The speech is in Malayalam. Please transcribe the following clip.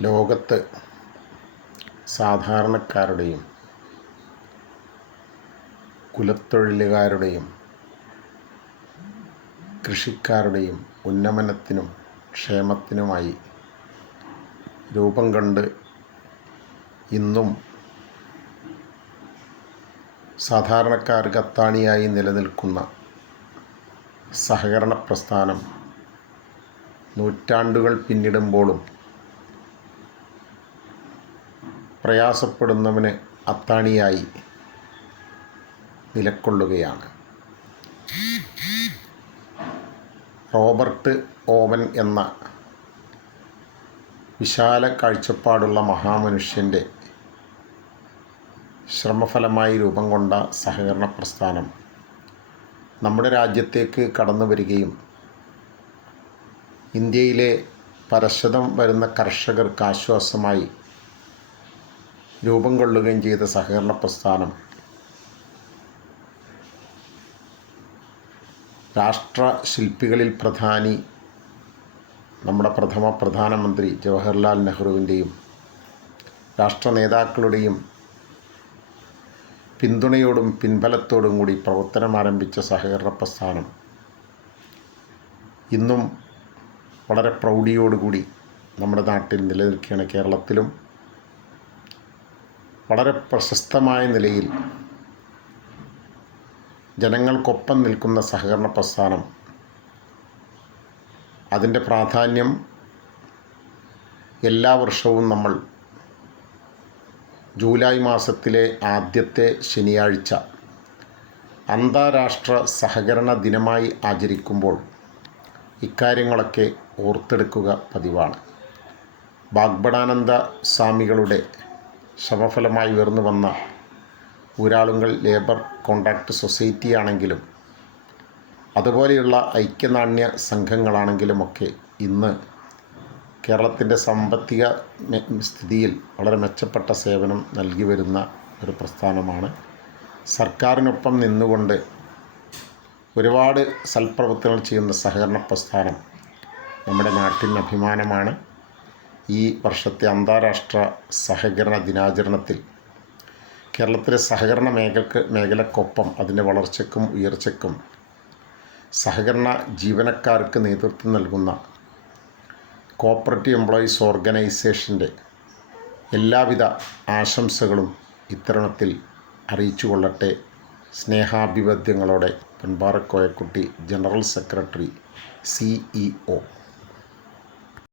ലോകത്ത് സാധാരണക്കാരുടെയും കുലത്തൊഴിലുകാരുടെയും കൃഷിക്കാരുടെയും ഉന്നമനത്തിനും ക്ഷേമത്തിനുമായി രൂപം കണ്ട് ഇന്നും സാധാരണക്കാർക്ക് അത്താണിയായി നിലനിൽക്കുന്ന സഹകരണ പ്രസ്ഥാനം നൂറ്റാണ്ടുകൾ പിന്നിടുമ്പോഴും പ്രയാസപ്പെടുന്നവന് അത്താണിയായി നിലകൊള്ളുകയാണ്. റോബർട്ട് ഓവൻ എന്ന വിശാല കാഴ്ചപ്പാടുള്ള മഹാമനുഷ്യൻ്റെ ശ്രമഫലമായി രൂപം കൊണ്ട സഹകരണ പ്രസ്ഥാനം നമ്മുടെ രാജ്യത്തേക്ക് കടന്നു വരികയും ഇന്ത്യയിലെ പരശതം വരുന്ന കർഷകർക്ക് ആശ്വാസമായി രൂപം കൊള്ളുകയും ചെയ്ത സഹകരണ പ്രസ്ഥാനം രാഷ്ട്രശില്പികളിൽ പ്രധാനി നമ്മുടെ പ്രധാനമന്ത്രി ജവഹർലാൽ നെഹ്റുവിൻ്റെയും രാഷ്ട്ര നേതാക്കളുടെയും പിന്തുണയോടും പിൻബലത്തോടും കൂടി പ്രവർത്തനം ആരംഭിച്ച സഹകരണ പ്രസ്ഥാനം ഇന്നും വളരെ പ്രൗഢിയോടുകൂടി നമ്മുടെ നാട്ടിൽ നിലനിൽക്കുകയാണ്. കേരളത്തിലും വളരെ പ്രശസ്തമായ നിലയിൽ ജനങ്ങൾക്കൊപ്പം നിൽക്കുന്ന സഹകരണ പ്രസ്ഥാനം അതിൻ്റെ പ്രാധാന്യം എല്ലാ വർഷവും നമ്മൾ ജൂലൈ മാസത്തിലെ ആദ്യത്തെ ശനിയാഴ്ച അന്താരാഷ്ട്ര സഹകരണ ദിനമായി ആചരിക്കുമ്പോൾ ഇക്കാര്യങ്ങളൊക്കെ ഓർത്തെടുക്കുക പതിവാണ്. ബാഗ്ബടാനന്ദ സ്വാമികളുടെ ശ്രമഫലമായി ഉയർന്നു വന്ന ഊരാളുങ്കൽ ലേബർ കോൺട്രാക്റ്റ് സൊസൈറ്റി ആണെങ്കിലും അതുപോലെയുള്ള ഐക്യനാണ്യ സംഘങ്ങളാണെങ്കിലുമൊക്കെ ഇന്ന് കേരളത്തിൻ്റെ സാമ്പത്തിക സ്ഥിതിയിൽ വളരെ മെച്ചപ്പെട്ട സേവനം നൽകി വരുന്ന ഒരു പ്രസ്ഥാനമാണ്. സർക്കാരിനൊപ്പം നിന്നുകൊണ്ട് ഒരുപാട് സൽപ്രവർത്തനങ്ങൾ ചെയ്യുന്ന സഹകരണ പ്രസ്ഥാനം നമ്മുടെ നാട്ടിന് അഭിമാനമാണ്. ഈ വർഷത്തെ അന്താരാഷ്ട്ര സഹകരണ ദിനാചരണത്തിൽ കേരളത്തിലെ സഹകരണ മേഖലക്കൊപ്പം അതിൻ്റെ വളർച്ചയ്ക്കും ഉയർച്ചയ്ക്കും സഹകരണ ജീവനക്കാർക്ക് നേതൃത്വം നൽകുന്ന കോഓപ്പറേറ്റീവ് എംപ്ലോയീസ് ഓർഗനൈസേഷൻ്റെ എല്ലാവിധ ആശംസകളും ഇത്തരുണത്തിൽ അറിയിച്ചു കൊള്ളട്ടെ. സ്നേഹാഭിവാദ്യങ്ങളോടെ Ponpara Koyakutty, general secretary, CEO.